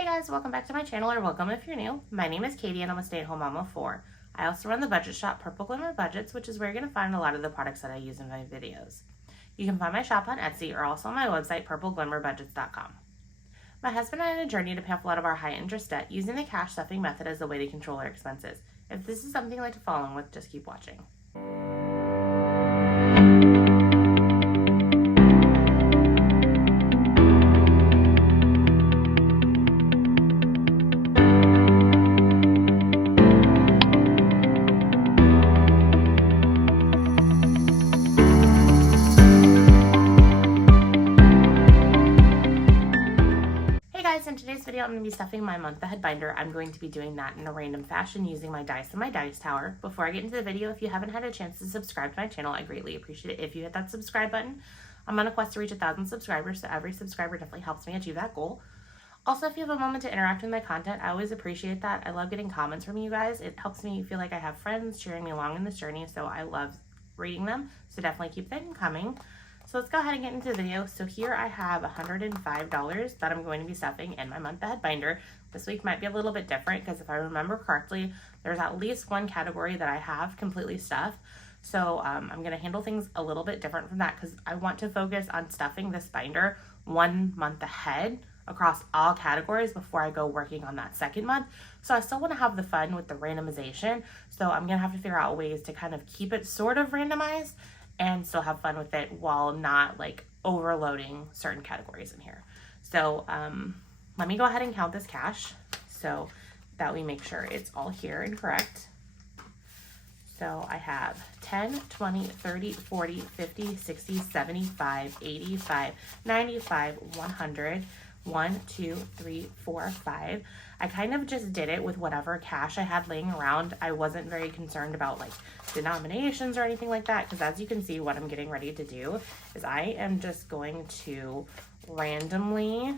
Hey guys, welcome back to my channel, or welcome if you're new. My name is Katie and I'm a stay-at-home mom of 4. I also run the budget shop Purple Glimmer Budgets, which is where you're going to find a lot of the products that I use in my videos. You can find my shop on Etsy or also on my website, purpleglimmerbudgets.com. My husband and I had a journey to pay off a lot of our high interest debt using the cash stuffing method as a way to control our expenses. If this is something you'd like to follow along with, just keep watching. In today's video, I'm going to be stuffing my month ahead binder. I'm going to be doing that in a random fashion using my dice and my dice tower. Before I get into the video, if you haven't had a chance to subscribe to my channel, I greatly appreciate it if you hit that subscribe button. I'm on a quest to reach 1,000 subscribers, so every subscriber definitely helps me achieve that goal. Also, if you have a moment to interact with my content, I always appreciate that. I love getting comments from you guys. It helps me feel like I have friends cheering me along in this journey, so I love reading them. So definitely keep them coming. So let's go ahead and get into the video. So here I have $105 that I'm going to be stuffing in my month ahead binder. This week might be a little bit different because if I remember correctly, there's at least one category that I have completely stuffed. So I'm going to handle things a little bit different from that because I want to focus on stuffing this binder 1 month ahead across all categories before I go working on that second month. So I still want to have the fun with the randomization. So I'm going to have to figure out ways to kind of keep it sort of randomized and still have fun with it while not like overloading certain categories in here. So let me go ahead and count this cash so that we make sure it's all here and correct. So I have 10, 20, 30, 40, 50, 60, 75, 85, 95, 100, 1, 2, 3, 4, 5. I kind of just did it with whatever cash I had laying around. I wasn't very concerned about like denominations or anything like that because as you can see, what I'm getting ready to do is I am just going to randomly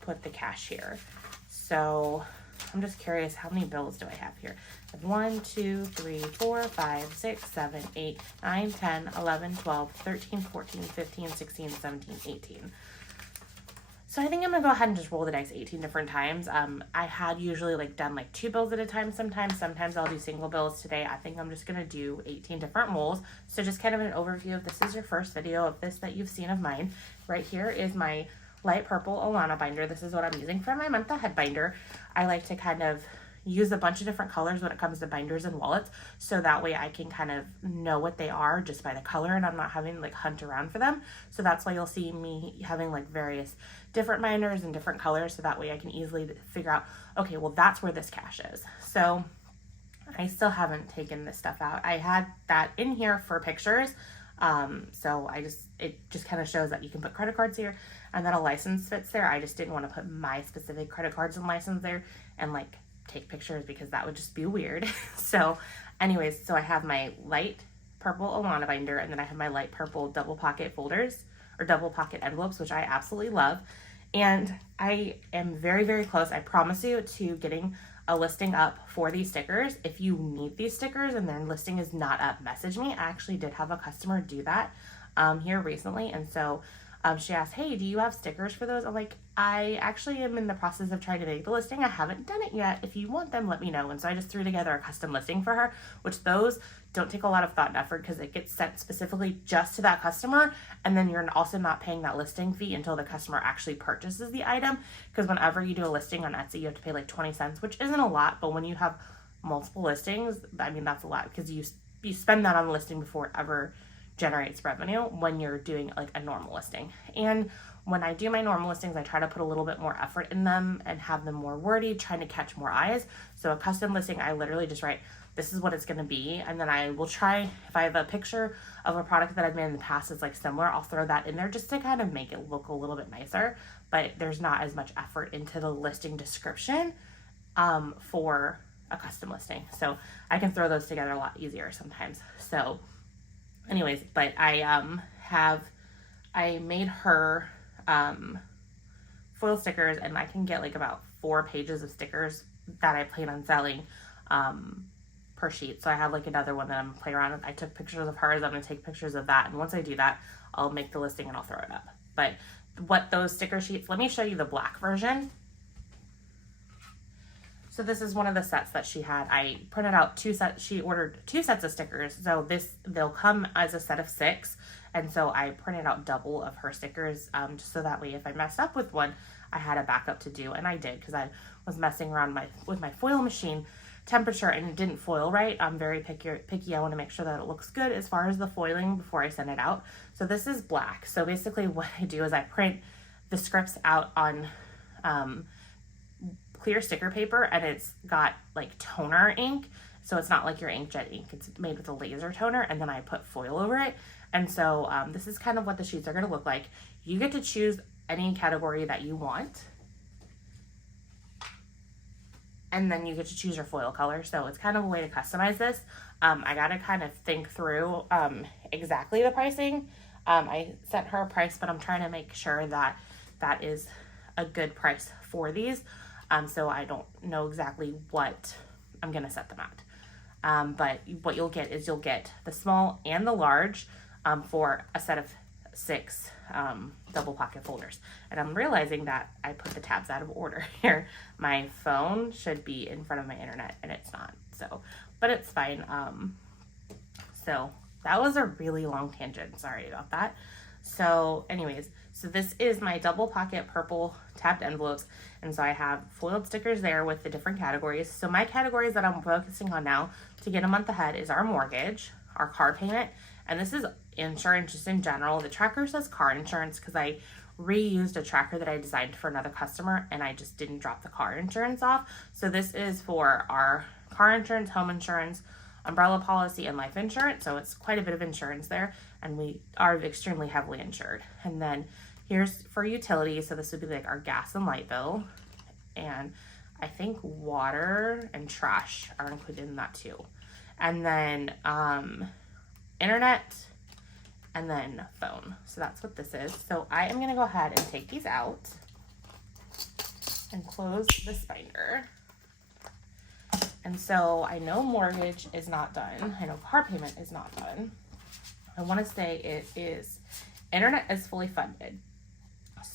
put the cash here. So I'm just curious, how many bills do I have here? I have 1, 2, 3, 4, 5, 6, 7, 8, 9, 10, 11, 12, 13, 14, 15, 16, 17, 18. So I think I'm gonna go ahead and just roll the dice 18 different times. I had usually like done like 2 bills at a time sometimes I'll do single bills. Today I think I'm just gonna do 18 different rolls. So just kind of an overview. If this is your first video of this that you've seen of mine, right here is my light purple Alana binder. This is what I'm using for my month ahead binder. I like to kind of use a bunch of different colors when it comes to binders and wallets, so that way I can kind of know what they are just by the color and I'm not having to like hunt around for them. So that's why you'll see me having like various different binders and different colors, so that way I can easily figure out, okay, well that's where this cash is. So I still haven't taken this stuff out. I had that in here for pictures. So it just kind of shows that you can put credit cards here and then a license fits there. I just didn't want to put my specific credit cards and license there and like take pictures because that would just be weird. So anyways, so I have my light purple Alana binder and then I have my light purple double pocket folders or double pocket envelopes, which I absolutely love. And I am very, very close, I promise you, to getting a listing up for these stickers. If you need these stickers and their listing is not up, message me. I actually did have a customer do that here recently. And so she asked, hey, do you have stickers for those? I'm like, I actually am in the process of trying to make the listing. I haven't done it yet. If you want them, let me know. And so I just threw together a custom listing for her, which those don't take a lot of thought and effort because it gets sent specifically just to that customer. And then you're also not paying that listing fee until the customer actually purchases the item. Because whenever you do a listing on Etsy, you have to pay like 20 cents, which isn't a lot. But when you have multiple listings, I mean, that's a lot because you spend that on the listing before it ever generates revenue when you're doing like a normal listing. And when I do my normal listings, I try to put a little bit more effort in them and have them more wordy, trying to catch more eyes. So a custom listing, I literally just write, this is what it's going to be. And then I will try, if I have a picture of a product that I've made in the past that's like similar, I'll throw that in there just to kind of make it look a little bit nicer. But there's not as much effort into the listing description for a custom listing. So I can throw those together a lot easier sometimes. So anyways, but I made her foil stickers, and I can get like about 4 pages of stickers that I plan on selling per sheet. So I have like another one that I'm playing around with. I took pictures of hers. I'm going to take pictures of that. And once I do that, I'll make the listing and I'll throw it up. But what those sticker sheets, let me show you the black version So this is one of the sets that she had. I printed out two sets. She ordered 2 sets of stickers. So they'll come as a set of 6. And so I printed out double of her stickers, just so that way if I messed up with one, I had a backup to do. And I did, because I was messing around with my foil machine temperature and it didn't foil right. I'm very picky. I want to make sure that it looks good as far as the foiling before I send it out. So this is black. So basically what I do is I print the scripts out on clear sticker paper, and it's got like toner ink. So it's not like your inkjet ink. It's made with a laser toner, and then I put foil over it. And so this is kind of what the sheets are going to look like. You get to choose any category that you want. And then you get to choose your foil color. So it's kind of a way to customize this. I got to kind of think through exactly the pricing. I sent her a price, but I'm trying to make sure that that is a good price for these. So I don't know exactly what I'm going to set them at. But what you'll get is you'll get the small and the large for a set of 6 double pocket folders. And I'm realizing that I put the tabs out of order here. My phone should be in front of my internet and it's not. So, but it's fine. So that was a really long tangent. Sorry about that. So anyways, so this is my double pocket purple tabbed envelopes. And so I have foiled stickers there with the different categories. So my categories that I'm focusing on now to get a month ahead is our mortgage, our car payment, and this is insurance just in general. The tracker says car insurance because I reused a tracker that I designed for another customer and I just didn't drop the car insurance off. So this is for our car insurance, home insurance, umbrella policy, and life insurance. So it's quite a bit of insurance there, and we are extremely heavily insured. And then here's for utilities. So this would be like our gas and light bill, and I think water and trash are included in that too. And then internet, and then phone. So that's what this is. So I am gonna go ahead and take these out and close this binder. And so I know mortgage is not done. I know car payment is not done. I want to say it is internet is fully funded.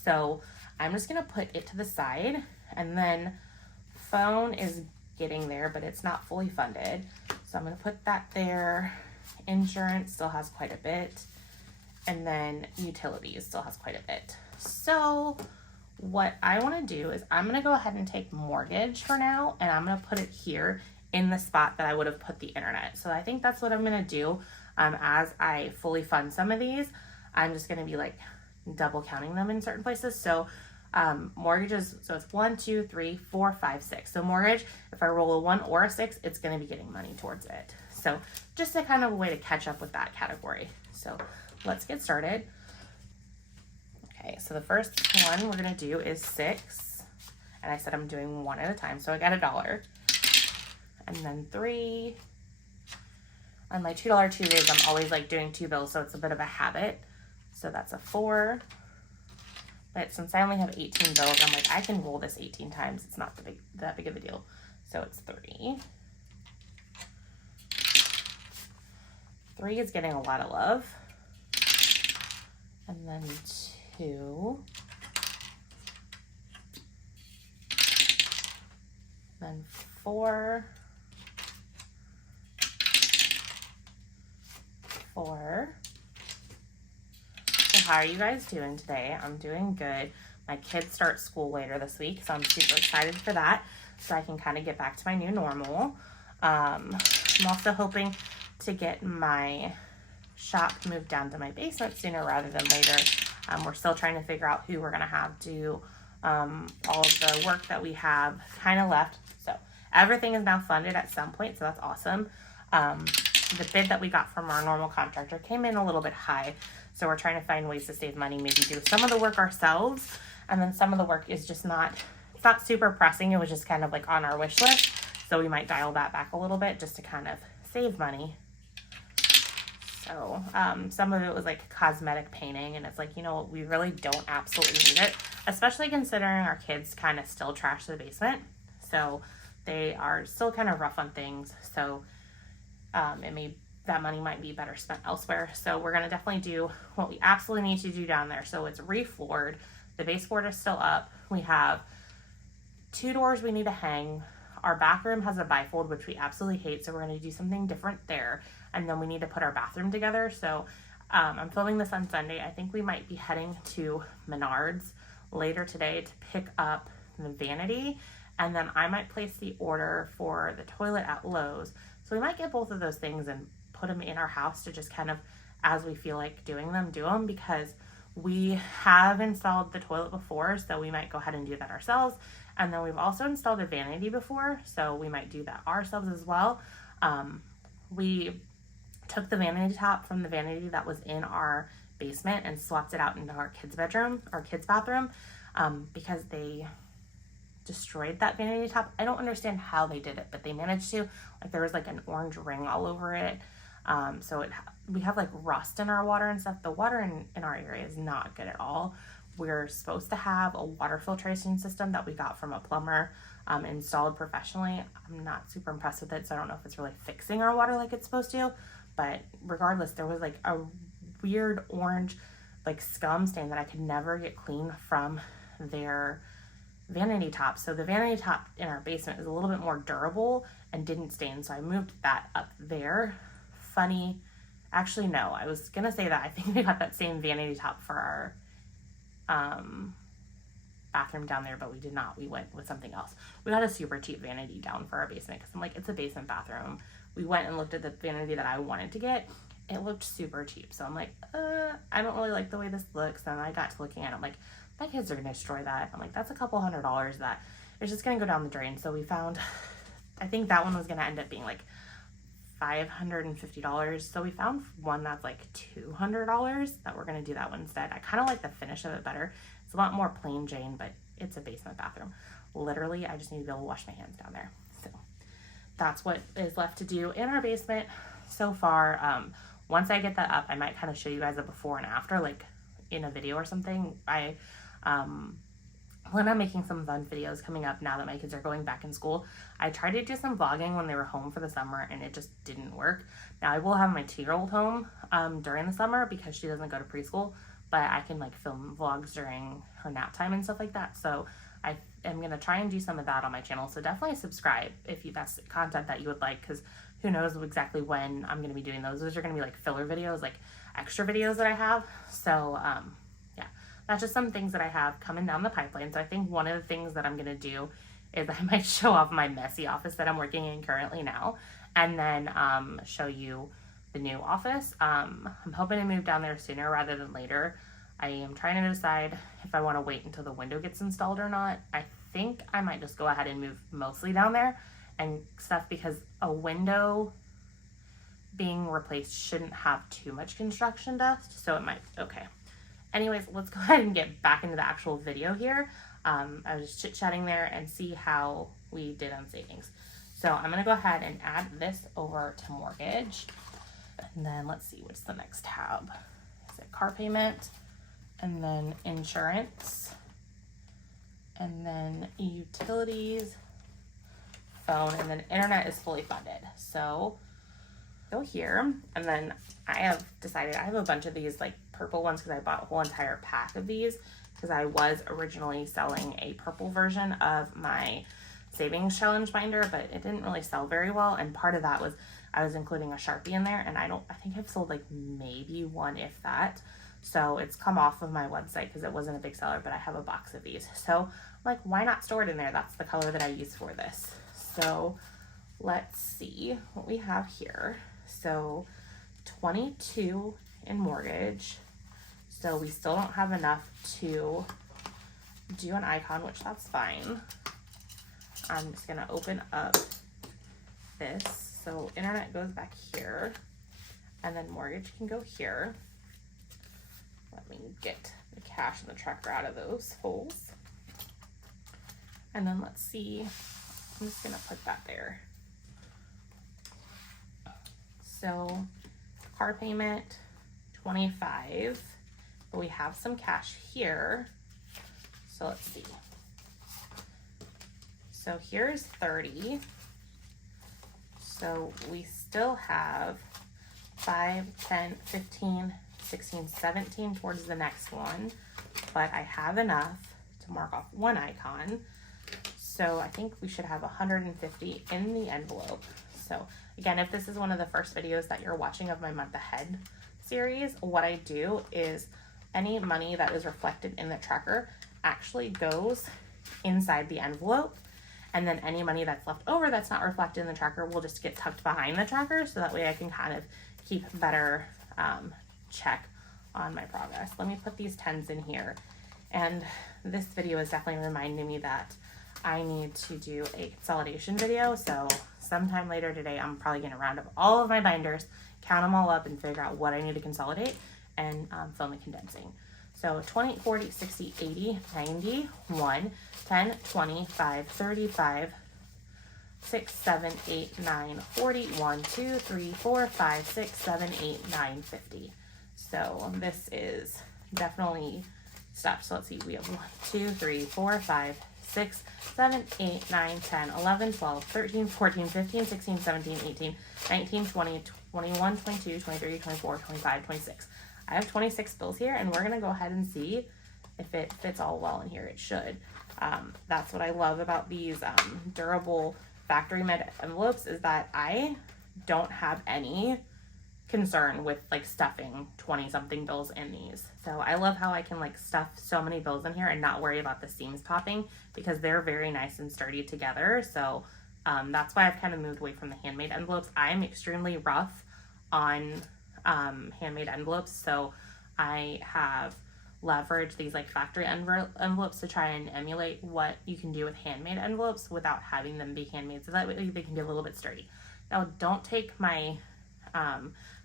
So I'm just going to put it to the side, and then phone is getting there, but it's not fully funded. So I'm going to put that there. Insurance still has quite a bit. And then utilities still has quite a bit. So what I want to do is I'm going to go ahead and take mortgage for now, and I'm going to put it here in the spot that I would have put the internet. So I think that's what I'm going to do. As I fully fund some of these, I'm just going to be like double counting them in certain places. So mortgages, so it's 1, 2, 3, 4, 5, 6. So mortgage, if I roll a 1 or a 6, it's going to be getting money towards it. So just a kind of a way to catch up with that category. So let's get started. Okay, so the first one we're gonna do is 6, and I said I'm doing one at a time, so I got $1, and then 3. On my $2 Tuesdays, I'm always like doing 2 bills, so it's a bit of a habit. So that's a 4. But since I only have 18 bills, I'm like, I can roll this 18 times. It's not that big of a deal. So it's 3. 3 is getting a lot of love, and then 2, then 4, 4. So how are you guys doing today? I'm doing good. My kids start school later this week, so I'm super excited for that, so I can kind of get back to my new normal. I'm also hoping to get my shop moved down to my basement sooner rather than later. We're still trying to figure out who we're going to have do all of the work that we have kind of left. So everything is now funded at some point, so that's awesome. The bid that we got from our normal contractor came in a little bit high, so we're trying to find ways to save money, maybe do some of the work ourselves, and then some of the work is just it's not super pressing. It was just kind of like on our wish list, so we might dial that back a little bit just to kind of save money. So some of it was like cosmetic painting, and it's like, you know, we really don't absolutely need it, especially considering our kids kind of still trash the basement. So they are still kind of rough on things. So that money might be better spent elsewhere. So we're going to definitely do what we absolutely need to do down there. So it's refloored. The baseboard is still up. We have 2 doors we need to hang. our bathroom has a bifold, which we absolutely hate. So we're going to do something different there. And then we need to put our bathroom together. So I'm filming this on Sunday. I think we might be heading to Menards later today to pick up the vanity. And then I might place the order for the toilet at Lowe's. So we might get both of those things and put them in our house to just kind of, as we feel like doing them, do them, because we have installed the toilet before, so we might go ahead and do that ourselves. And then we've also installed a vanity before, so we might do that ourselves as well. We took the vanity top from the vanity that was in our basement and swapped it out into our kids' bedroom, our kids' bathroom, because they destroyed that vanity top. I don't understand how they did it, but they managed to. Like, there was like an orange ring all over it. So we have like rust in our water and stuff. The water in our area is not good at all. We're supposed to have a water filtration system that we got from a plumber, installed professionally. I'm not super impressed with it, so I don't know if it's really fixing our water like it's supposed to. But regardless, there was like a weird orange like scum stain that I could never get clean from their vanity top. So the vanity top in our basement is a little bit more durable and didn't stain, so I moved that up there. Funny, actually no, I was gonna say that I think we got that same vanity top for our bathroom down there, but we did not. We went with something else. We got a super cheap vanity down for our basement because I'm like, it's a basement bathroom. We went and looked at the vanity that I wanted to get. It looked super cheap, so I'm like, I don't really like the way this looks. And I got to looking at it, I'm like, my kids are gonna destroy that. I'm like, that's a couple $100 that is just gonna go down the drain. So we found, I think that one was gonna end up being like $550. So we found one that's like $200 that we're gonna do that one instead. I kind of like the finish of it better. It's a lot more plain Jane, but it's a basement bathroom. Literally, I just need to be able to wash my hands down there. So that's what is left to do in our basement so far. Once I get that up, I might kind of show you guys a before and after, like in a video or something. I plan on making some fun videos coming up now that my kids are going back in school. I tried to do some vlogging when they were home for the summer and it just didn't work. Now I will have my 2-year-old home during the summer because she doesn't go to preschool, but I can like film vlogs during her nap time and stuff like that. So I am going to try and do some of that on my channel. So definitely subscribe if that's content that you would like, because who knows exactly when I'm going to be doing those. Those are going to be like filler videos, like extra videos that I have. So yeah, that's just some things that I have coming down the pipeline. So I think one of the things that I'm going to do is I might show off my messy office that I'm working in currently now, and then show you the new office. I'm hoping to move down there sooner rather than later. I am trying to decide if I want to wait until the window gets installed or not. I think I might just go ahead and move mostly down there and stuff, because a window being replaced shouldn't have too much construction dust, so it might. Okay. Anyways, let's go ahead and get back into the actual video here. I was just chit-chatting there and see how we did on savings. So I'm going to go ahead and add this over to mortgage. And then let's see, what's the next tab? Is it car payment? And then insurance. And then utilities, phone, and then internet is fully funded. So go here, and then I have decided, I have a bunch of these like purple ones because I bought a whole entire pack of these because I was originally selling a purple version of my savings challenge binder, but it didn't really sell very well. And part of that was I was including a Sharpie in there, and I think I've sold like maybe one, if that. So it's come off of my website because it wasn't a big seller, but I have a box of these. So I'm like, why not store it in there? That's the color that I use for this. So let's see what we have here. So 22 in mortgage. So we still don't have enough to do an icon, which that's fine. I'm just gonna open up this. So internet goes back here, and then mortgage can go here. Let me get the cash and the tracker out of those holes. And then let's see, I'm just gonna put that there. So car payment, 25, but we have some cash here. So let's see. So here's 30. So we still have 5, 10, 15, 16, 17 towards the next one, but I have enough to mark off one icon. So I think we should have 150 in the envelope. So again, if this is one of the first videos that you're watching of my month ahead series, what I do is any money that is reflected in the tracker actually goes inside the envelope, and then any money that's left over that's not reflected in the tracker will just get tucked behind the tracker, so that way I can kind of keep better check on my progress. Let me put these 10s in here, and this video is definitely reminding me that I need to do a consolidation video, so sometime later today I'm probably going to round up all of my binders, count them all up, and figure out what I need to consolidate and film a condensing. So 20, 40, 60, 80, 90, 1, 10, 20, 5, 35, 6, 7, 8, 9, 40, 1, 2, 3, 4, 5, 6, 7, 8, 9, 50. So this is definitely stuff. So let's see, we have 1, 2, 3, 4, 5, 6, 7, 8, 9, 10, 11, 12, 13, 14, 15, 16, 17, 18, 19, 20, 21, 22, 23, 24, 25, 26. I have 26 bills here, and we're going to go ahead and see if it fits all well in here. It should. That's what I love about these durable factory made envelopes, is that I don't have any concern with like stuffing 20 something bills in these. So I love how I can like stuff so many bills in here and not worry about the seams popping, because they're very nice and sturdy together. So that's why I've kind of moved away from the handmade envelopes. I am extremely rough on handmade envelopes, so I have leveraged these like factory envelopes to try and emulate what you can do with handmade envelopes without having them be handmade, so that way they can be a little bit sturdy. Now, don't take my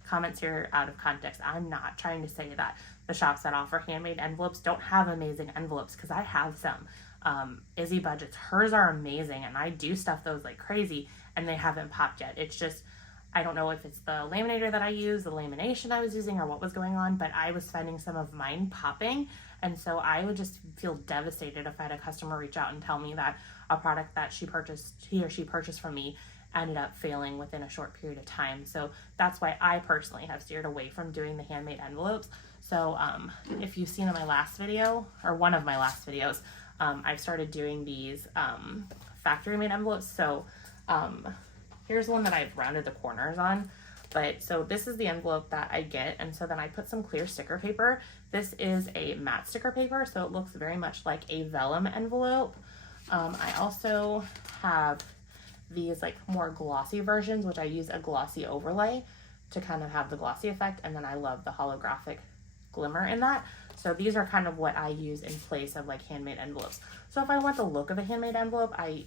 comments here out of context. I'm not trying to say that the shops that offer handmade envelopes don't have amazing envelopes, because I have some. Izzy Budgets, hers are amazing, and I do stuff those like crazy, and they haven't popped yet. It's just, I don't know if it's the laminator that I use, the lamination I was using, or what was going on, but I was finding some of mine popping, and so I would just feel devastated if I had a customer reach out and tell me that a product that he or she purchased from me ended up failing within a short period of time. So that's why I personally have steered away from doing the handmade envelopes. So if you've seen in my last video, or one of my last videos, I've started doing these factory made envelopes. So here's one that I've rounded the corners on. But so this is the envelope that I get, and so then I put some clear sticker paper. This is a matte sticker paper, so it looks very much like a vellum envelope. I also have these like more glossy versions, which I use a glossy overlay to kind of have the glossy effect, and then I love the holographic glimmer in that. So these are kind of what I use in place of like handmade envelopes. So if I want the look of a handmade envelope, I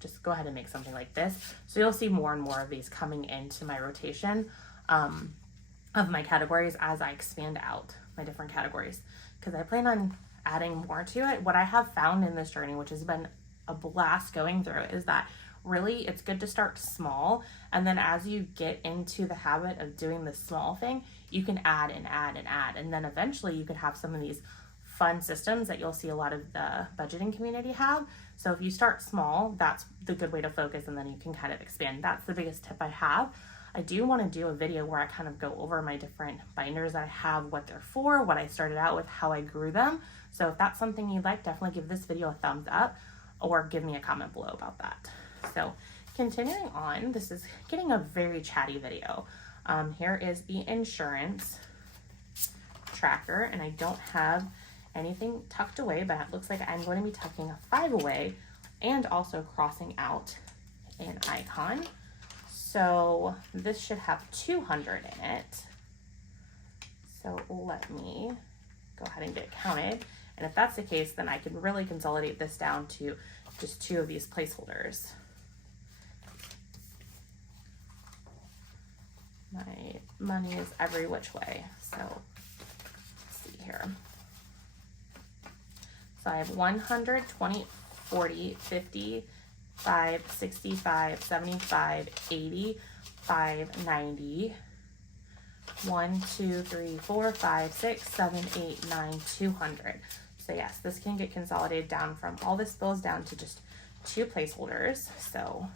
just go ahead and make something like this. So you'll see more and more of these coming into my rotation of my categories as I expand out my different categories, because I plan on adding more to it. What I have found in this journey, which has been a blast going through, is that really it's good to start small, and then as you get into the habit of doing the small thing, you can add and add and add, and then eventually you could have some of these fun systems that you'll see a lot of the budgeting community have. So if you start small, that's the good way to focus, and then you can kind of expand. That's the biggest tip I have. I do want to do a video where I kind of go over my different binders that I have, what they're for, what I started out with, how I grew them. So if that's something you'd like, definitely give this video a thumbs up, or give me a comment below about that. So continuing on, this is getting a very chatty video. Here is the insurance tracker, and I don't have anything tucked away, but it looks like I'm going to be tucking a 5 away and also crossing out an icon. So this should have 200 in it. So let me go ahead and get it counted. And if that's the case, then I can really consolidate this down to just 2 of these placeholders. My money is every which way. So let's see here. So I have 100, 20, 40, 50, 5, 65, 75, 80, 5, 90, 1, 2, 3, 4, 5, 6, 7, 8, 9, 200. So yes, this can get consolidated down from all this bills down to just 2 placeholders. So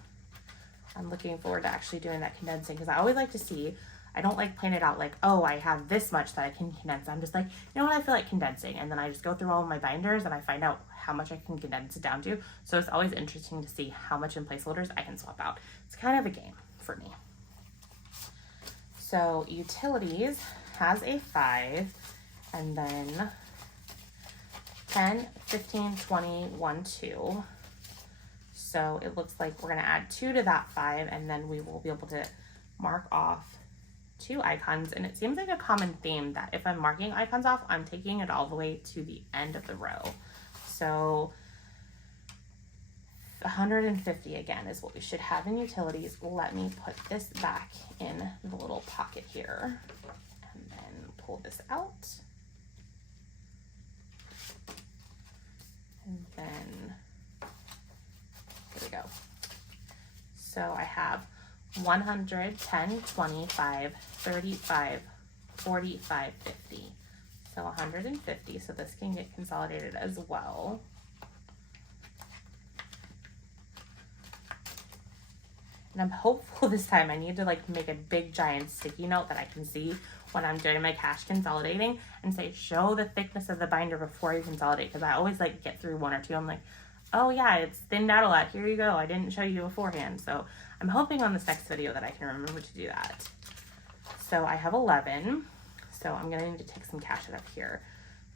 I'm looking forward to actually doing that condensing, because I always like to see, I don't like plan it out like, oh, I have this much that I can condense. I'm just like, you know what, I feel like condensing. And then I just go through all of my binders and I find out how much I can condense it down to. So it's always interesting to see how much in placeholders I can swap out. It's kind of a game for me. So utilities has a 5, and then 10, 15, 20, 1, 2. So it looks like we're going to add 2 to that 5, and then we will be able to mark off 2 icons. And it seems like a common theme that if I'm marking icons off, I'm taking it all the way to the end of the row. So 150 again is what we should have in utilities. Let me put this back in the little pocket here and then pull this out. And then there we go. So I have 100, 10, 25, 35, 45, 50. So 150. So this can get consolidated as well. And I'm hopeful this time. I need to like make a big giant sticky note that I can see when I'm doing my cache consolidating and say, show the thickness of the binder before you consolidate. Because I always like get through 1 or 2. I'm like, oh yeah, it's thinned out a lot. Here you go. I didn't show you beforehand. So I'm hoping on this next video that I can remember to do that. So I have 11. So I'm going to need to take some cache up here.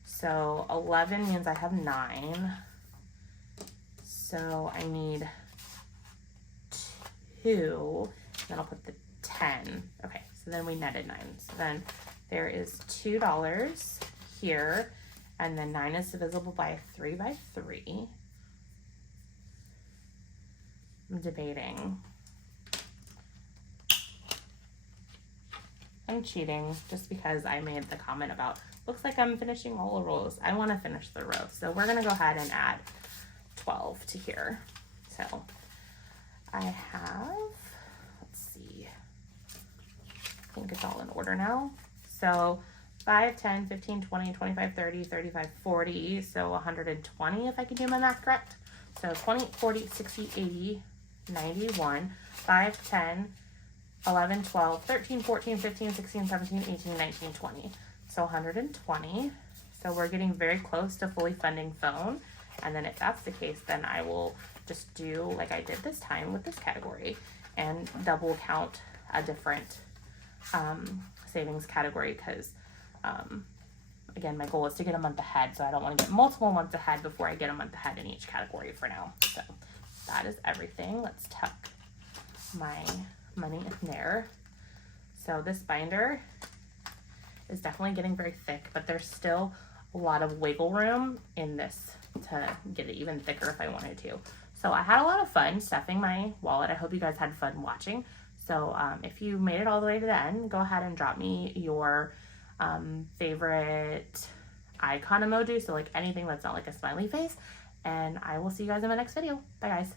So 11 means I have 9. So I need 2, then I'll put the 10. Okay, so then we netted 9. So then there is $2 here, and then 9 is divisible by 3 by 3. I'm debating. I'm cheating just because I made the comment about, looks like I'm finishing all the rows. I want to finish the row. So we're going to go ahead and add 12 to here. So I have, let's see, I think it's all in order now. So 5, 10, 15, 20, 25, 30, 35, 40. So 120 if I can do my math correct. So 20, 40, 60, 80, 91, 5, 10, 11, 12, 13, 14, 15, 16, 17, 18, 19, 20. So 120. So we're getting very close to fully funding phone. And then if that's the case, then I will just do like I did this time with this category and double count a different savings category because again, my goal is to get a month ahead, so I don't want to get multiple months ahead before I get a month ahead in each category for now. So that is everything. Let's tuck my money in there. So this binder is definitely getting very thick, but there's still a lot of wiggle room in this to get it even thicker if I wanted to. So I had a lot of fun stuffing my wallet. I hope you guys had fun watching. So if you made it all the way to the end, go ahead and drop me your favorite icon emoji. So like anything that's not like a smiley face. And I will see you guys in my next video. Bye guys.